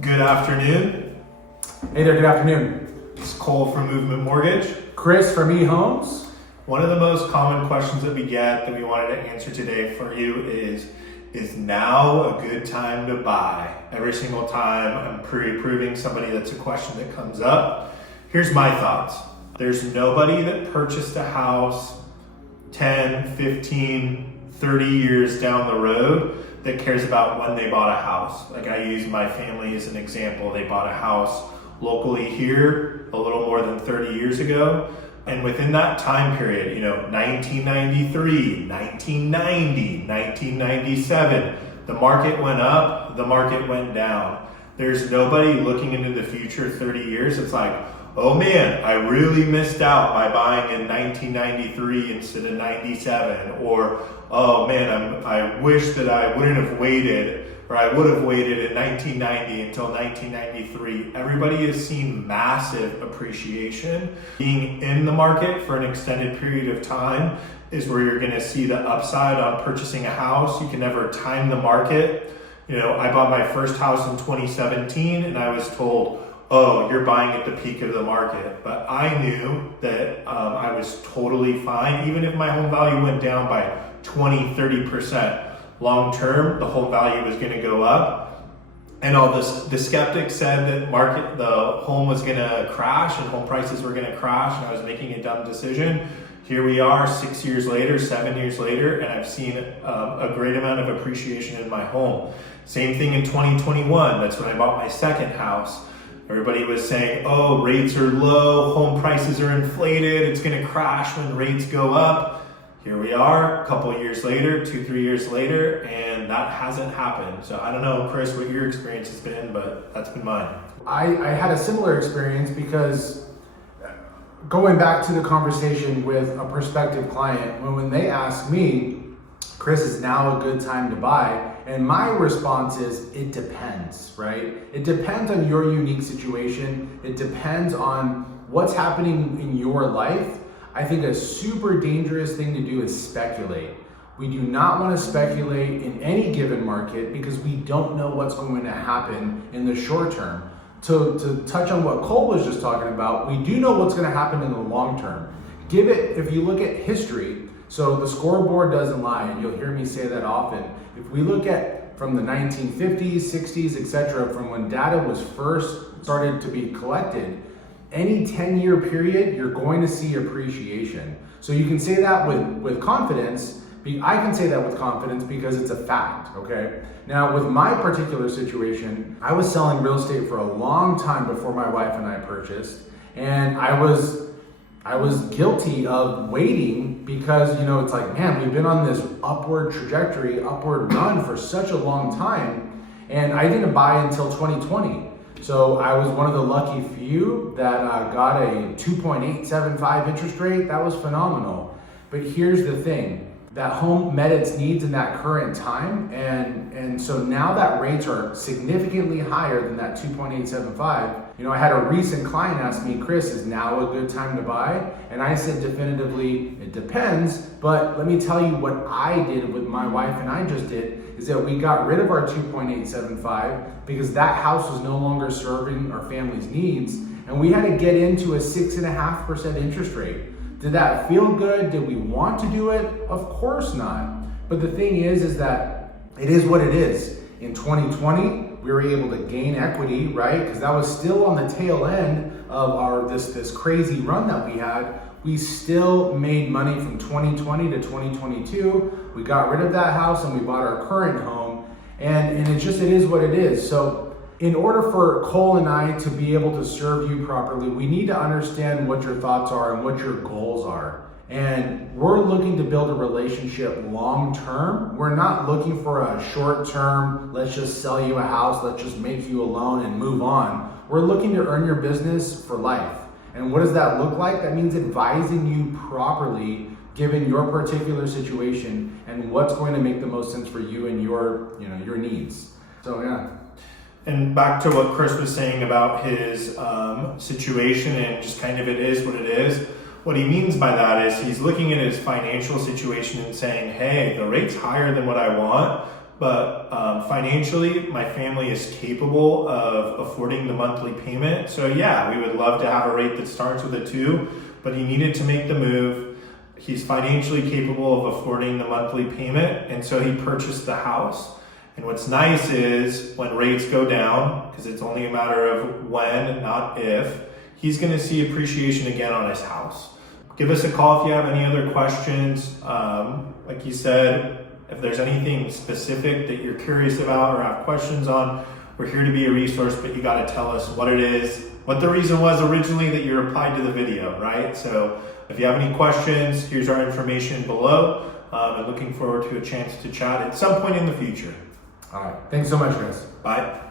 Good afternoon. Hey there, good afternoon. It's Cole from Movement Mortgage. Chris from eHomes. One of the most common questions that we get that we wanted to answer today for you is now a good time to buy? Every single time I'm pre-approving somebody, that's a question that comes up. Here's my thoughts. There's nobody that purchased a house 10, 15, 30 years down the road that cares about when they bought a house. Like I use my family as an example. They bought a house locally here a little more than 30 years ago. And within that time period, 1993, 1990, 1997, the market went up, the market went down. There's nobody looking into the future 30 years. It's like, oh man, I really missed out by buying in 1993 instead of 97. Or, oh man, I wish that I wouldn't have waited, or I would have waited in 1990 until 1993. Everybody has seen massive appreciation. Being in the market for an extended period of time is where you're gonna see the upside on purchasing a house. You can never time the market. I bought my first house in 2017 and I was told, oh, you're buying at the peak of the market. But I knew that I was totally fine. Even if my home value went down by 20, 30%, long term, the home value was gonna go up. And all this, the skeptics said that the home was gonna crash and home prices were gonna crash and I was making a dumb decision. Here we are 6 years later, 7 years later, and I've seen a great amount of appreciation in my home. Same thing in 2021, that's when I bought my second house. Everybody was saying, oh, rates are low, home prices are inflated, it's gonna crash when rates go up. Here we are, a couple of years later, 2-3 years later, and that hasn't happened. So I don't know, Chris, what your experience has been, but that's been mine. I had a similar experience because going back to the conversation with a prospective client, when they asked me, Chris, is now a good time to buy? And my response is, it depends, right? It depends on your unique situation. It depends on what's happening in your life. I think a super dangerous thing to do is speculate. We do not want to speculate in any given market because we don't know what's going to happen in the short term. To touch on what Cole was just talking about, we do know what's going to happen in the long term. If you look at history, so the scoreboard doesn't lie, and you'll hear me say that often. If we look at from the 1950s, 60s, etc., from when data was first started to be collected, any 10-year period, you're going to see appreciation. So you can say that with confidence. I can say that with confidence because it's a fact, okay? Now, with my particular situation, I was selling real estate for a long time before my wife and I purchased, and I was guilty of waiting because, it's like, man, we've been on this upward trajectory, upward run for such a long time, and I didn't buy until 2020. So I was one of the lucky few that got a 2.875 interest rate. That was phenomenal. But here's the thing. That home met its needs in that current time, and so now that rates are significantly higher than that 2.875. I had a recent client ask me, Chris, is now a good time to buy? And I said definitively, it depends, but let me tell you what I did with my wife and I just did, is that we got rid of our 2.875 because that house was no longer serving our family's needs, and we had to get into a 6.5% interest rate. Did that feel good? Did we want to do it? Of course not. But the thing is that it is what it is. In 2020, we were able to gain equity, right? Because that was still on the tail end of this crazy run that we had. We still made money from 2020 to 2022. We got rid of that house and we bought our current home. And it is what it is. So in order for Cole and I to be able to serve you properly, we need to understand what your thoughts are and what your goals are. And we're looking to build a relationship long term. We're not looking for a short term, let's just sell you a house, let's just make you a loan and move on. We're looking to earn your business for life. And what does that look like? That means advising you properly given your particular situation and what's going to make the most sense for you and your needs. So yeah. And back to what Chris was saying about his situation and just kind of it is what it is. What he means by that is he's looking at his financial situation and saying, hey, the rate's higher than what I want, but financially, my family is capable of affording the monthly payment. So yeah, we would love to have a rate that starts with a 2, but he needed to make the move. He's financially capable of affording the monthly payment, and so he purchased the house. And what's nice is when rates go down, because it's only a matter of when, not if, he's going to see appreciation again on his house. Give us a call if you have any other questions. Like you said, if there's anything specific that you're curious about or have questions on, we're here to be a resource, but you got to tell us what it is, what the reason was originally that you replied to the video, right? So if you have any questions, here's our information below. And looking forward to a chance to chat at some point in the future. All right. Thanks so much, Chris. Bye.